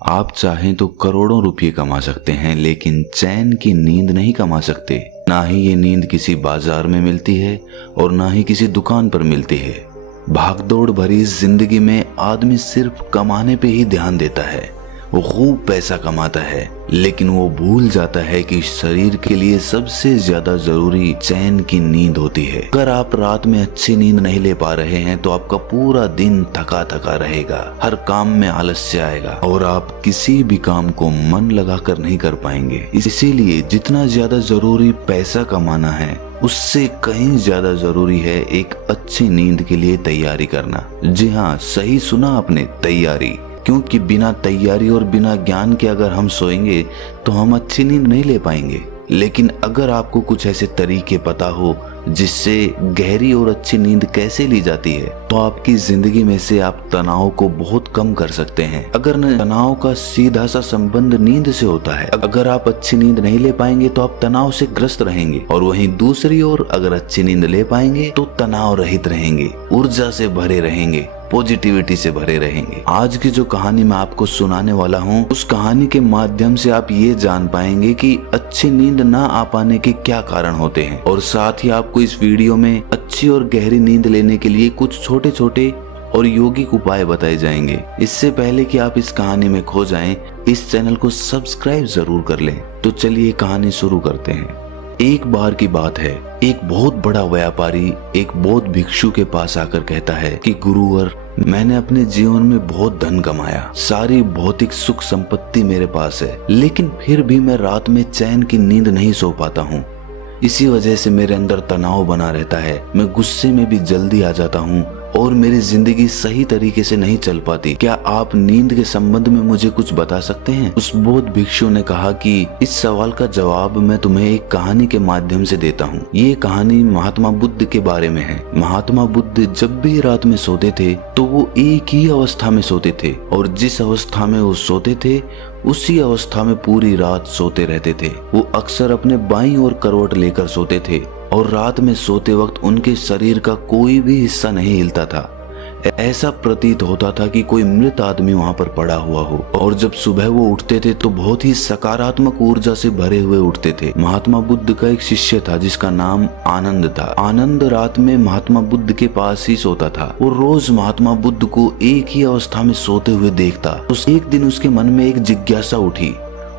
आप चाहें तो करोड़ों रुपये कमा सकते हैं, लेकिन चैन की नींद नहीं कमा सकते। ना ही ये नींद किसी बाजार में मिलती है और ना ही किसी दुकान पर मिलती है। भागदौड़ भरी इस जिंदगी में आदमी सिर्फ कमाने पे ही ध्यान देता है। वो खूब पैसा कमाता है, लेकिन वो भूल जाता है कि शरीर के लिए सबसे ज्यादा जरूरी चैन की नींद होती है। अगर आप रात में अच्छी नींद नहीं ले पा रहे हैं तो आपका पूरा दिन थका थका रहेगा, हर काम में आलस्य आएगा और आप किसी भी काम को मन लगाकर नहीं कर पाएंगे। इसीलिए जितना ज्यादा जरूरी पैसा कमाना है, उससे कहीं ज्यादा जरूरी है एक अच्छी नींद के लिए तैयारी करना। जी हाँ, सही सुना आपने, तैयारी। क्योंकि बिना तैयारी और बिना ज्ञान के अगर हम सोएंगे तो हम अच्छी नींद नहीं ले पाएंगे। लेकिन अगर आपको कुछ ऐसे तरीके पता हो जिससे गहरी और अच्छी नींद कैसे ली जाती है, तो आपकी जिंदगी में से आप तनाव को बहुत कम कर सकते हैं। अगर तनाव का सीधा सा संबंध नींद से होता है। अगर आप अच्छी नींद नहीं ले पाएंगे तो आप तनाव से ग्रस्त रहेंगे, और वहीं दूसरी ओर अगर अच्छी नींद ले पाएंगे तो तनाव रहित रहेंगे, ऊर्जा से भरे रहेंगे, पॉजिटिविटी से भरे रहेंगे। आज की जो कहानी मैं आपको सुनाने वाला हूँ, उस कहानी के माध्यम से आप ये जान पाएंगे कि अच्छी नींद ना आ पाने के क्या कारण होते हैं, और साथ ही आपको इस वीडियो में अच्छी और गहरी नींद लेने के लिए कुछ छोटे छोटे और यौगिक उपाय बताए जाएंगे। इससे पहले कि आप इस कहानी में खो जाएं, इस चैनल को सब्सक्राइब जरूर कर लें। तो चलिए कहानी शुरू करते हैं। एक बार की बात है, एक बहुत बड़ा व्यापारी एक बौद्ध भिक्षु के पास आकर कहता है कि गुरुवर, मैंने अपने जीवन में बहुत धन कमाया, सारी भौतिक सुख संपत्ति मेरे पास है, लेकिन फिर भी मैं रात में चैन की नींद नहीं सो पाता हूँ। इसी वजह से मेरे अंदर तनाव बना रहता है, मैं गुस्से में भी जल्दी आ जाता हूँ और मेरी जिंदगी सही तरीके से नहीं चल पाती। क्या आप नींद के संबंध में मुझे कुछ बता सकते हैं? उस बौद्ध भिक्षु ने कहा कि इस सवाल का जवाब मैं तुम्हें एक कहानी के माध्यम से देता हूँ। ये कहानी महात्मा बुद्ध के बारे में है। महात्मा बुद्ध जब भी रात में सोते थे तो वो एक ही अवस्था में सोते थे, और जिस अवस्था में वो सोते थे उसी अवस्था में पूरी रात सोते रहते थे। वो अक्सर अपने बाईं ओर करवट लेकर सोते थे और रात में सोते वक्त उनके शरीर का कोई भी हिस्सा नहीं हिलता था। ऐसा प्रतीत होता था कि कोई मृत आदमी वहां पर पड़ा हुआ हो। और जब सुबह वो उठते थे तो बहुत ही सकारात्मक ऊर्जा से भरे हुए उठते थे। महात्मा बुद्ध का एक शिष्य था जिसका नाम आनंद था। आनंद रात में महात्मा बुद्ध के पास ही सोता था। वो रोज महात्मा बुद्ध को एक ही अवस्था में सोते हुए देखता। तो एक दिन उसके मन में एक जिज्ञासा उठी।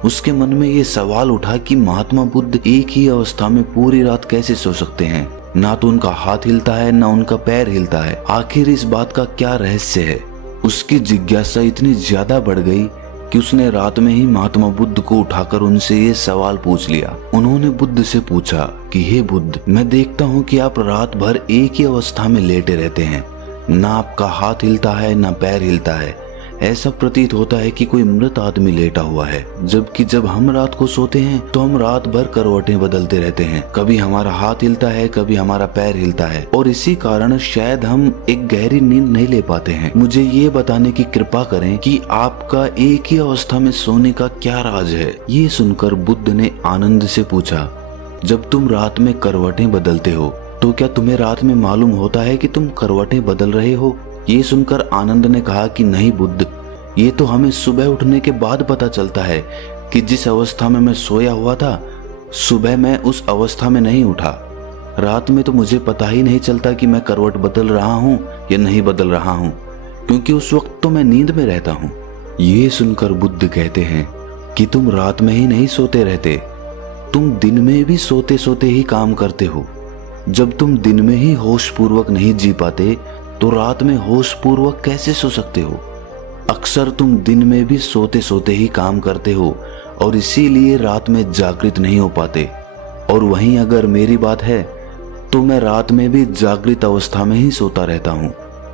उसके मन में ये सवाल उठा कि महात्मा बुद्ध एक ही अवस्था में पूरी रात कैसे सो सकते हैं? ना तो उनका हाथ हिलता है, ना उनका पैर हिलता है। आखिर इस बात का क्या रहस्य है? उसकी जिज्ञासा इतनी ज्यादा बढ़ गई कि उसने रात में ही महात्मा बुद्ध को उठाकर उनसे ये सवाल पूछ लिया। उन्होंने बुद्ध से पूछा कि हे बुद्ध, मैं देखता हूँ कि आप रात भर एक ही अवस्था में लेटे रहते हैं, ना आपका हाथ हिलता है ना पैर हिलता है। ऐसा प्रतीत होता है कि कोई मृत आदमी लेटा हुआ है। जबकि जब हम रात को सोते हैं तो हम रात भर करवटें बदलते रहते हैं, कभी हमारा हाथ हिलता है, कभी हमारा पैर हिलता है, और इसी कारण शायद हम एक गहरी नींद नहीं ले पाते हैं। मुझे ये बताने की कृपा करें कि आपका एक ही अवस्था में सोने का क्या राज है? ये सुनकर बुद्ध ने आनंद से पूछा, जब तुम रात में करवटें बदलते हो तो क्या तुम्हें रात में मालूम होता है कि तुम करवटें बदल रहे हो? ये सुनकर आनंद ने कहा कि नहीं बुद्ध, ये तो हमें सुबह उठने के बाद पता चलता है कि जिस अवस्था में मैं सोया हुआ था, सुबह मैं उस अवस्था में नहीं उठा। रात में तो मुझे पता ही नहीं चलता कि मैं करवट बदल रहा हूँ या नहीं बदल रहा हूँ, क्योंकि उस वक्त तो मैं नींद में रहता हूँ। ये सुनकर बुद्ध कहते हैं कि तुम रात में ही नहीं सोते रहते, तुम दिन में भी सोते सोते ही काम करते हो। जब तुम दिन में ही होश पूर्वक नहीं जी पाते तो रात में होश पूर्वक कैसे सो सकते हो? अक्सर तुम दिन में भी सोते सोते ही काम करते हो और इसीलिए रात में जागृत नहीं हो पाते। और वहीं अगर मेरी बात है तो मैं रात में भी जागृत अवस्था में ही सोता रहता हूँ।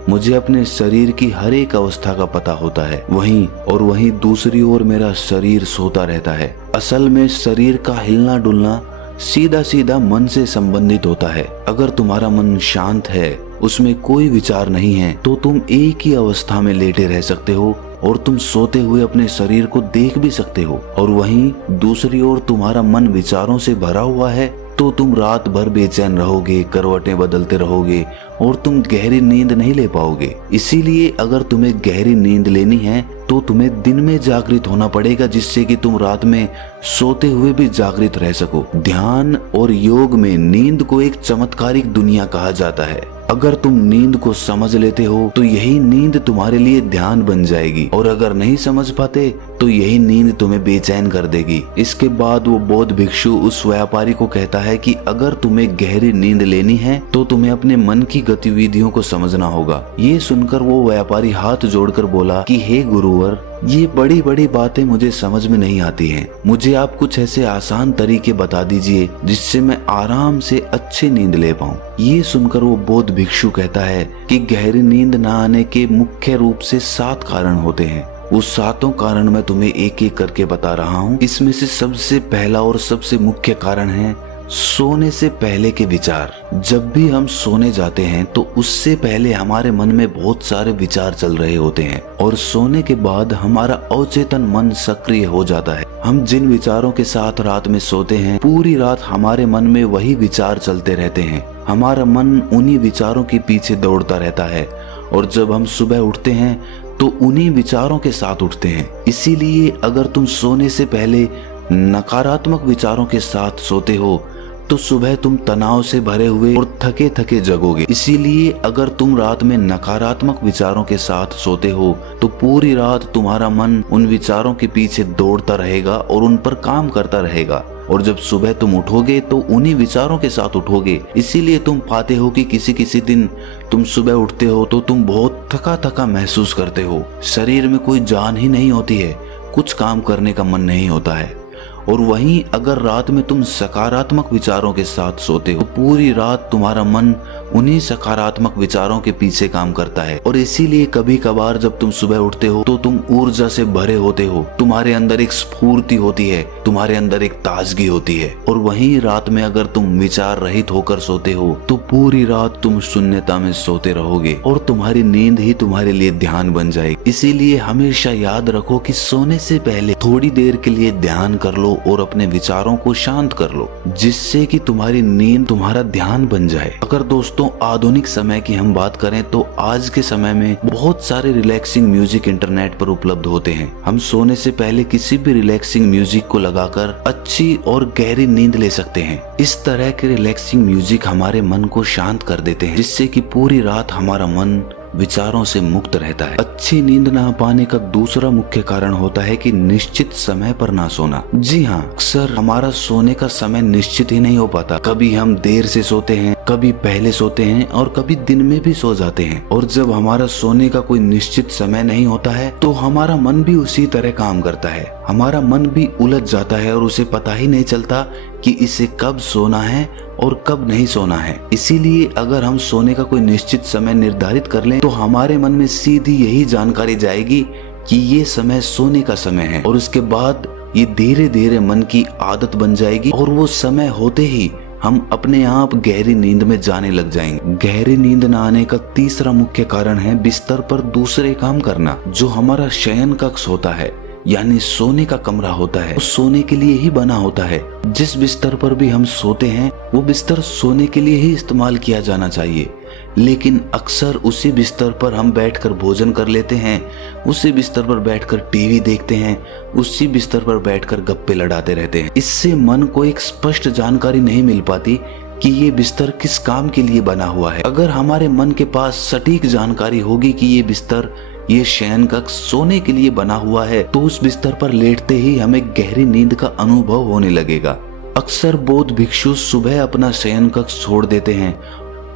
मुझे अपने शरीर की हर एक अवस्था का पता होता है। वहीं दूसरी ओर मेरा शरीर सोता रहता है। असल में शरीर का हिलना डुलना सीधा सीधा मन से संबंधित होता है। अगर तुम्हारा मन शांत है, उसमें कोई विचार नहीं है, तो तुम एक ही अवस्था में लेटे रह सकते हो और तुम सोते हुए अपने शरीर को देख भी सकते हो। और वहीं दूसरी ओर तुम्हारा मन विचारों से भरा हुआ है तो तुम रात भर बेचैन रहोगे, करवटें बदलते रहोगे और तुम गहरी नींद नहीं ले पाओगे। इसीलिए अगर तुम्हें गहरी नींद लेनी है तो तुम्हें दिन में जागृत होना पड़ेगा, जिससे कि तुम रात में सोते हुए भी जागृत रह सको। ध्यान और योग में नींद को एक चमत्कारिक दुनिया कहा जाता है। अगर तुम नींद को समझ लेते हो तो यही नींद तुम्हारे लिए ध्यान बन जाएगी, और अगर नहीं समझ पाते तो यही नींद तुम्हें बेचैन कर देगी। इसके बाद वो बौद्ध भिक्षु उस व्यापारी को कहता है कि अगर तुम्हें गहरी नींद लेनी है तो तुम्हें अपने मन की गतिविधियों को समझना होगा। ये सुनकर वो व्यापारी हाथ जोड़कर बोला कि हे गुरुवर, ये बड़ी बड़ी बातें मुझे समझ में नहीं आती हैं। मुझे आप कुछ ऐसे आसान तरीके बता दीजिए जिससे मैं आराम से अच्छी नींद ले पाऊं। ये सुनकर वो बौद्ध भिक्षु कहता है कि गहरी नींद न आने के मुख्य रूप से 7 कारण होते हैं। उस 7 कारण मैं तुम्हें एक एक करके बता रहा हूँ। इसमें से सबसे पहला और सबसे मुख्य कारण है सोने से पहले के विचार। जब भी हम सोने जाते हैं तो उससे पहले हमारे मन में बहुत सारे विचार चल रहे होते हैं, और सोने के बाद हमारा अवचेतन मन सक्रिय हो जाता है। हम जिन विचारों के साथ रात में सोते हैं, पूरी रात हमारे मन में वही विचार चलते रहते हैं। हमारा मन उन्हीं विचारों के पीछे दौड़ता रहता है, और जब हम सुबह उठते हैं तो उन्हीं विचारों के साथ उठते हैं। इसीलिए अगर तुम सोने से पहले नकारात्मक विचारों के साथ सोते हो तो सुबह तुम तनाव से भरे हुए और थके थके जगोगे। इसीलिए अगर तुम रात में नकारात्मक विचारों के साथ सोते हो तो पूरी रात तुम्हारा मन उन विचारों के पीछे दौड़ता रहेगा और उन पर काम करता रहेगा, और जब सुबह तुम उठोगे तो उन्हीं विचारों के साथ उठोगे। इसीलिए तुम पाते हो कि किसी किसी दिन तुम सुबह उठते हो तो तुम बहुत थका थका महसूस करते हो, शरीर में कोई जान ही नहीं होती है, कुछ काम करने का मन नहीं होता है। और वहीं अगर रात में तुम सकारात्मक विचारों के साथ सोते हो, पूरी रात तुम्हारा मन उन्हीं सकारात्मक विचारों के पीछे काम करता है, और इसीलिए कभी कभार जब तुम सुबह उठते हो तो तुम ऊर्जा से भरे होते हो, तुम्हारे अंदर एक स्फूर्ति होती है, तुम्हारे अंदर एक ताजगी होती है। और वहीं रात में अगर तुम विचार रहित होकर सोते हो तो पूरी रात तुम शून्यता में सोते रहोगे, और तुम्हारी नींद ही तुम्हारे लिए ध्यान बन जाएगी। इसीलिए हमेशा याद रखो कि सोने से पहले थोड़ी देर के लिए ध्यान कर लो और अपने विचारों को शांत कर लो, जिससे कि तुम्हारी नींद तुम्हारा ध्यान बन जाए। अगर दोस्तों आधुनिक समय की हम बात करें तो आज के समय में बहुत सारे रिलैक्सिंग म्यूजिक इंटरनेट पर उपलब्ध होते हैं। हम सोने से पहले किसी भी रिलैक्सिंग म्यूजिक को लगाकर अच्छी और गहरी नींद ले सकते हैं। इस तरह के रिलैक्सिंग म्यूजिक हमारे मन को शांत कर देते हैं, जिससे कि पूरी रात हमारा मन विचारों से मुक्त रहता है। अच्छी नींद ना पाने का दूसरा मुख्य कारण होता है कि निश्चित समय पर ना सोना। जी हाँ, अक्सर हमारा सोने का समय निश्चित ही नहीं हो पाता। कभी हम देर से सोते हैं, कभी पहले सोते हैं, और कभी दिन में भी सो जाते हैं। और जब हमारा सोने का कोई निश्चित समय नहीं होता है तो हमारा मन भी उसी तरह काम करता है। हमारा मन भी उलझ जाता है और उसे पता ही नहीं चलता कि इसे कब सोना है और कब नहीं सोना है। इसीलिए अगर हम सोने का कोई निश्चित समय निर्धारित कर लें तो हमारे मन में सीधी यही जानकारी जाएगी कि ये समय सोने का समय है, और उसके बाद ये धीरे धीरे मन की आदत बन जाएगी, और वो समय होते ही हम अपने आप गहरी नींद में जाने लग जाएंगे। गहरी नींद न आने का तीसरा मुख्य कारण है बिस्तर पर दूसरे काम करना। जो हमारा शयन कक्ष होता है, यानी सोने का कमरा होता है, वो सोने के लिए ही बना होता है। जिस बिस्तर पर भी हम सोते हैं वो बिस्तर सोने के लिए ही इस्तेमाल किया जाना चाहिए, लेकिन अक्सर उसी बिस्तर पर हम बैठकर भोजन कर लेते हैं, उसी बिस्तर पर बैठकर टीवी देखते हैं, उसी बिस्तर पर बैठकर गप्पे लड़ाते रहते हैं। इससे मन को एक स्पष्ट जानकारी नहीं मिल पाती कि ये बिस्तर किस काम के लिए बना हुआ है। अगर हमारे मन के पास सटीक जानकारी होगी कि ये बिस्तर, ये शयन कक्ष सोने के लिए बना हुआ है, तो उस बिस्तर पर लेटते ही हमें गहरी नींद का अनुभव होने लगेगा। अक्सर बौद्ध भिक्षु सुबह अपना शयन कक्ष छोड़ देते हैं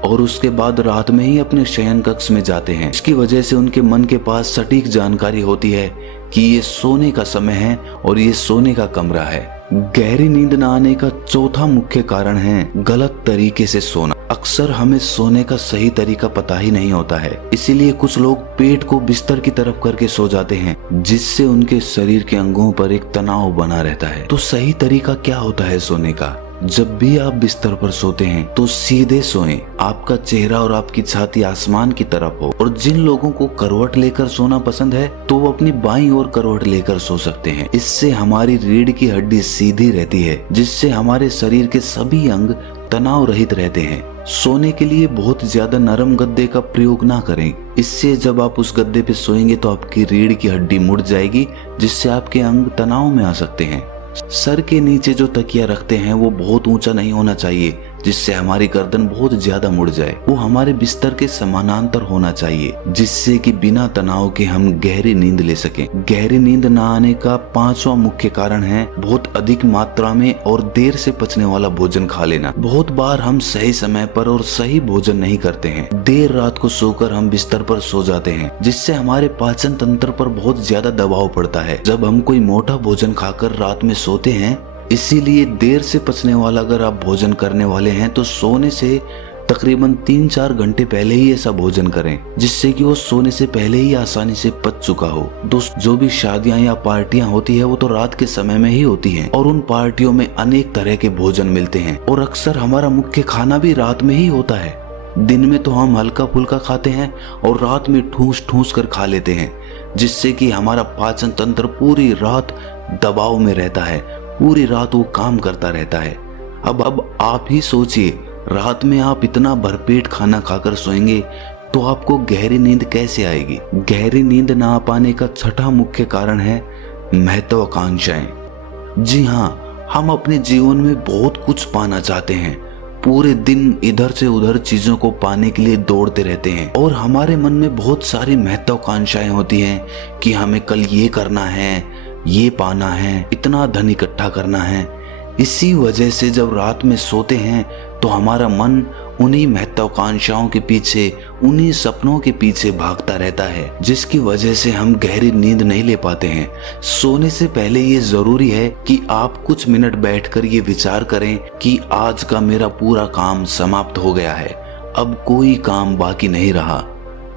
और उसके बाद रात में ही अपने शयन कक्ष में जाते हैं। इसकी वजह से उनके मन के पास सटीक जानकारी होती है कि ये सोने का समय है और ये सोने का कमरा है। गहरी नींद न आने का चौथा मुख्य कारण है गलत तरीके से सोना। अक्सर हमें सोने का सही तरीका पता ही नहीं होता है, इसीलिए कुछ लोग पेट को बिस्तर की तरफ करके सो जाते हैं, जिससे उनके शरीर के अंगों पर एक तनाव बना रहता है। तो सही तरीका क्या होता है सोने का? जब भी आप बिस्तर पर सोते हैं तो सीधे सोएं, आपका चेहरा और आपकी छाती आसमान की तरफ हो। और जिन लोगों को करवट लेकर सोना पसंद है तो वो अपनी बाईं ओर करवट लेकर सो सकते हैं। इससे हमारी रीढ़ की हड्डी सीधी रहती है, जिससे हमारे शरीर के सभी अंग तनाव रहित रहते हैं। सोने के लिए बहुत ज्यादा नरम गद्दे का प्रयोग ना करें, इससे जब आप उस गद्दे पे सोएंगे तो आपकी रीढ़ की हड्डी मुड़ जाएगी, जिससे आपके अंग तनाव में आ सकते हैं। सर के नीचे जो तकिया रखते हैं वो बहुत ऊंचा नहीं होना चाहिए, जिससे हमारी गर्दन बहुत ज्यादा मुड़ जाए। वो हमारे बिस्तर के समानांतर होना चाहिए, जिससे कि बिना तनाव के हम गहरी नींद ले सकें। गहरी नींद न आने का 5वां मुख्य कारण है बहुत अधिक मात्रा में और देर से पचने वाला भोजन खा लेना। बहुत बार हम सही समय पर और सही भोजन नहीं करते हैं। देर रात को सोकर हम बिस्तर पर सो जाते हैं, जिससे हमारे पाचन तंत्र पर बहुत ज्यादा दबाव पड़ता है जब हम कोई मोटा भोजन खाकर रात में सोते हैं। इसीलिए देर से पचने वाला अगर आप भोजन करने वाले हैं तो सोने से तकरीबन 3-4 घंटे पहले ही ऐसा भोजन करें, जिससे कि वो सोने से पहले ही आसानी से पच चुका हो। दोस्त, जो भी शादियां या पार्टियां होती है वो तो रात के समय में ही होती हैं, और उन पार्टियों में अनेक तरह के भोजन मिलते हैं और अक्सर हमारा मुख्य खाना भी रात में ही होता है। दिन में तो हम हल्का फुल्का खाते हैं और रात में ठूस ठूस कर खा लेते हैं, जिससे कि हमारा पाचन तंत्र पूरी रात दबाव में रहता है, पूरी रात वो काम करता रहता है। अब आप ही सोचिए, रात में आप इतना भरपेट खाना खाकर सोएंगे तो आपको गहरी नींद कैसे आएगी। गहरी नींद ना आ पाने का 6वां मुख्य कारण है महत्वाकांक्षाएं। जी हाँ, हम अपने जीवन में बहुत कुछ पाना चाहते हैं, पूरे दिन इधर से उधर चीजों को पाने के लिए दौड़ते रहते हैं और हमारे मन में बहुत सारी महत्वाकांक्षाएं होती हैं कि हमें कल ये करना है, ये पाना है, इतना धन इकट्ठा करना है। इसी वजह से जब रात में सोते हैं तो हमारा मन उन्हीं महत्वाकांक्षाओं के पीछे, उन्हीं सपनों के पीछे भागता रहता है, जिसकी वजह से हम गहरी नींद नहीं ले पाते हैं। सोने से पहले ये जरूरी है कि आप कुछ मिनट बैठकर ये विचार करें कि आज का मेरा पूरा काम समाप्त हो गया है, अब कोई काम बाकी नहीं रहा,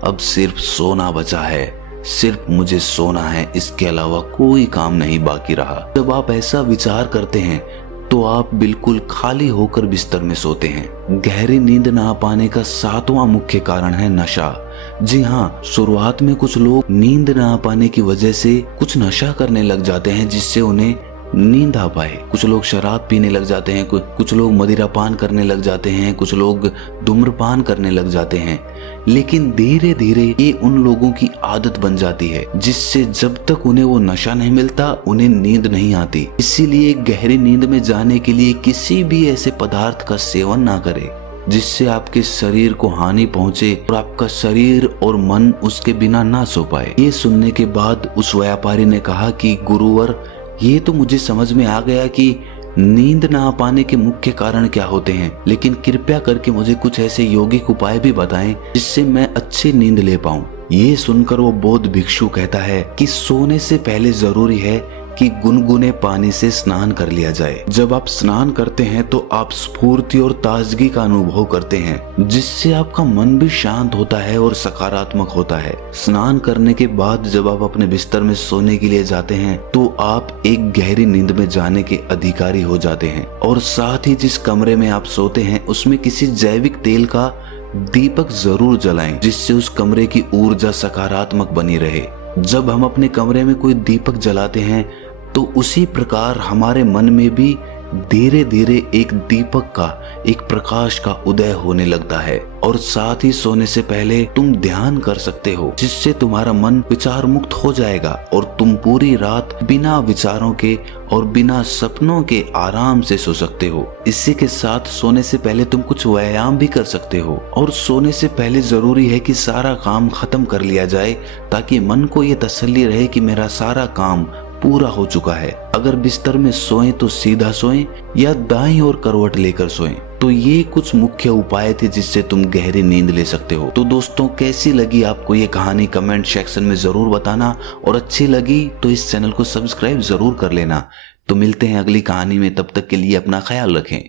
अब सिर्फ सोना बचा है, सिर्फ मुझे सोना है, इसके अलावा कोई काम नहीं बाकी रहा। जब आप ऐसा विचार करते हैं तो आप बिल्कुल खाली होकर बिस्तर में सोते हैं। गहरी नींद ना आ पाने का 7वां मुख्य कारण है नशा। जी हाँ, शुरुआत में कुछ लोग नींद ना आ पाने की वजह से कुछ नशा करने लग जाते हैं, जिससे उन्हें नींद आ पाए। कुछ लोग शराब पीने लग जाते हैं, कुछ लोग मदिरा पान करने लग जाते हैं, कुछ लोग धूम्रपान करने लग जाते हैं। लेकिन धीरे धीरे ये उन लोगों की आदत बन जाती है, जिससे जब तक उन्हें वो नशा नहीं मिलता उन्हें नींद नहीं आती। इसीलिए गहरी नींद में जाने के लिए किसी भी ऐसे पदार्थ का सेवन ना करें जिससे आपके शरीर को हानि पहुंचे और आपका शरीर और मन उसके बिना ना सो पाए। ये सुनने के बाद उस व्यापारी ने कहा कि गुरुवर, ये तो मुझे समझ में आ गया कि नींद ना आ पाने के मुख्य कारण क्या होते हैं, लेकिन कृपया करके मुझे कुछ ऐसे यौगिक उपाय भी बताएं जिससे मैं अच्छी नींद ले पाऊं। ये सुनकर वो बौद्ध भिक्षु कहता है कि सोने से पहले जरूरी है कि गुनगुने पानी से स्नान कर लिया जाए। जब आप स्नान करते हैं तो आप स्फूर्ति और ताजगी का अनुभव करते हैं, जिससे आपका मन भी शांत होता है और सकारात्मक होता है। स्नान करने के बाद जब आप अपने बिस्तर में सोने के लिए जाते हैं तो आप एक गहरी नींद में जाने के अधिकारी हो जाते हैं। और साथ ही जिस कमरे में आप सोते हैं उसमें किसी जैविक तेल का दीपक जरूर जलाएं, जिससे उस कमरे की ऊर्जा सकारात्मक बनी रहे। जब हम अपने कमरे में कोई दीपक जलाते हैं तो उसी प्रकार हमारे मन में भी धीरे धीरे एक दीपक का, एक प्रकाश का उदय होने लगता है। और साथ ही सोने से पहले तुम ध्यान कर सकते हो, जिससे तुम्हारा मन विचार मुक्त हो जाएगा और तुम पूरी रात बिना विचारों के और बिना सपनों के आराम से सो सकते हो। इसी के साथ सोने से पहले तुम कुछ व्यायाम भी कर सकते हो। और सोने से पहले जरूरी है कि सारा काम खत्म कर लिया जाए, ताकि मन को ये तसल्ली रहे कि मेरा सारा काम पूरा हो चुका है। अगर बिस्तर में सोएं तो सीधा सोएं या दाईं ओर करवट लेकर सोएं। तो ये कुछ मुख्य उपाय थे जिससे तुम गहरी नींद ले सकते हो। तो दोस्तों, कैसी लगी आपको ये कहानी कमेंट सेक्शन में जरूर बताना, और अच्छी लगी तो इस चैनल को सब्सक्राइब जरूर कर लेना। तो मिलते हैं अगली कहानी में, तब तक के लिए अपना ख्याल रखें।